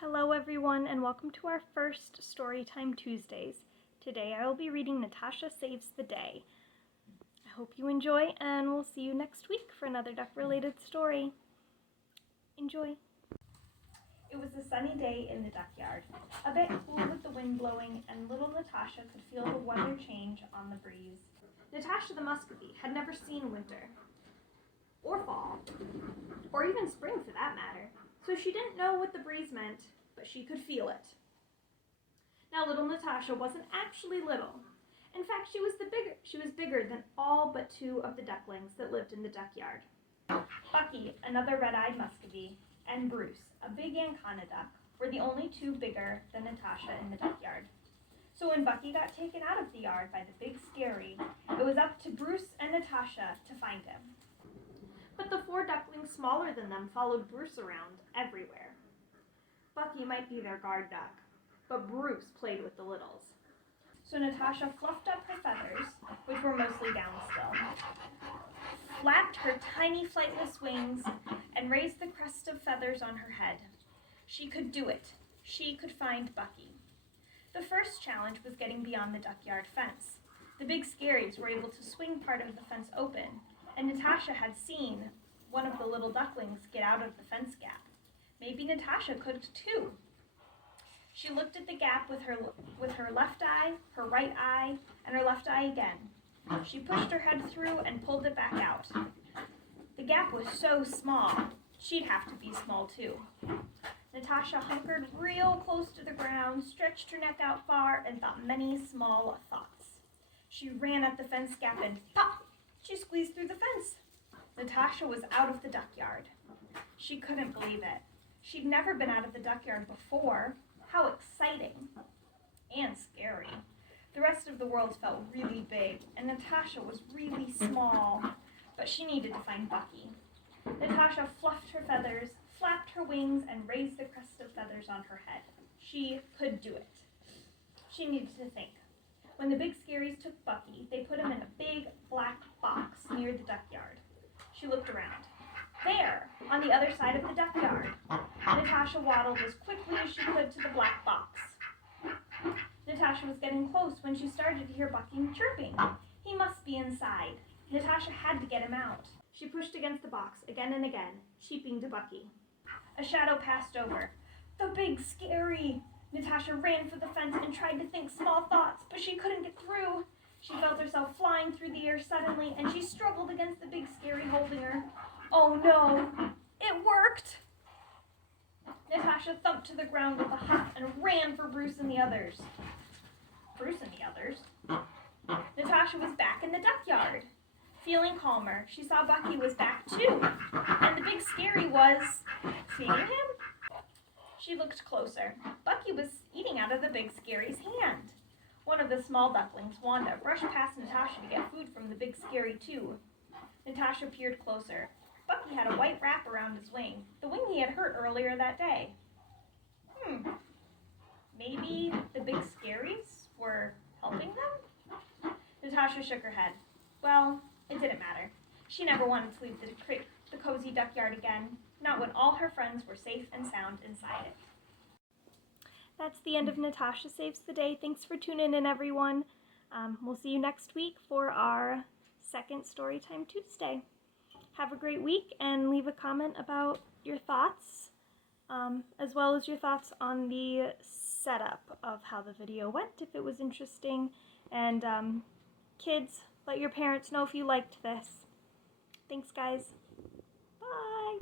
Hello everyone and welcome to our first Storytime Tuesdays. Today I will be reading Natasha Saves the Day. I hope you enjoy and we'll see you next week for another duck-related story. Enjoy! It was a sunny day in the duckyard, a bit cool with the wind blowing, and little Natasha could feel the weather change on the breeze. Natasha the muscovy had never seen winter, or fall, or even spring for that matter, so she didn't know what the breeze meant, but she could feel it. Now little Natasha wasn't actually little. In fact, she was bigger than all but two of the ducklings that lived in the duckyard. Bucky, another red-eyed muscovy, and Bruce, a big Ancona duck, were the only two bigger than Natasha in the duckyard. So when Bucky got taken out of the yard by the big scary, it was up to Bruce and Natasha to find him. But the four ducklings smaller than them followed Bruce around everywhere. Bucky might be their guard duck, but Bruce played with the littles. So Natasha fluffed up her feathers, which were mostly down still, flapped her tiny flightless wings, and raised the crest of feathers on her head. She could do it. She could find Bucky. The first challenge was getting beyond the duckyard fence. The big scaries were able to swing part of the fence open, and Natasha had seen one of the little ducklings get out of the fence gap. Maybe Natasha could too. She looked at the gap with her left eye, her right eye, and her left eye again. She pushed her head through and pulled it back out. The gap was so small, she'd have to be small too. Natasha hunkered real close to the ground, stretched her neck out far, and thought many small thoughts. She ran at the fence gap and pop! She squeezed through the fence. Natasha was out of the duckyard. She couldn't believe it. She'd never been out of the duckyard before. How exciting and scary. The rest of the world felt really big, and Natasha was really small, but she needed to find Bucky. Natasha fluffed her feathers, flapped her wings, and raised the crest of feathers on her head. She could do it. She needed to think. When the big scaries took Bucky, they put him in a big black box near the duckyard. She looked around. There, on the other side of the duckyard. Natasha waddled as quickly as she could to the black box. Natasha was getting close when she started to hear Bucky chirping. He must be inside. Natasha had to get him out. She pushed against the box again and again, cheeping to Bucky. A shadow passed over. The big scary! Natasha ran for the fence and tried to think small thoughts, but she couldn't get through. She felt herself flying through the air suddenly, and she struggled against the big scary holding her. Oh no! It worked! Natasha thumped to the ground with a hop and ran for Bruce and the others. Bruce and the others? Natasha was back in the duckyard. Feeling calmer, she saw Bucky was back too, and the big scary was feeding him? She looked closer. Bucky was eating out of the big scary's hand. One of the small ducklings, Wanda, brushed past Natasha to get food from the big scary too. Natasha peered closer. Bucky had a white wrap around his wing, the wing he had hurt earlier that day. Maybe the big scaries were helping them? Natasha shook her head. Well, it didn't matter. She never wanted to leave the cozy duckyard again, not when all her friends were safe and sound inside it. That's the end of Natasha Saves the Day. Thanks for tuning in, everyone. We'll see you next week for our second Storytime Tuesday. Have a great week and leave a comment about your thoughts, as well as your thoughts on the setup of how the video went, if it was interesting. And kids, let your parents know if you liked this. Thanks, guys. Bye.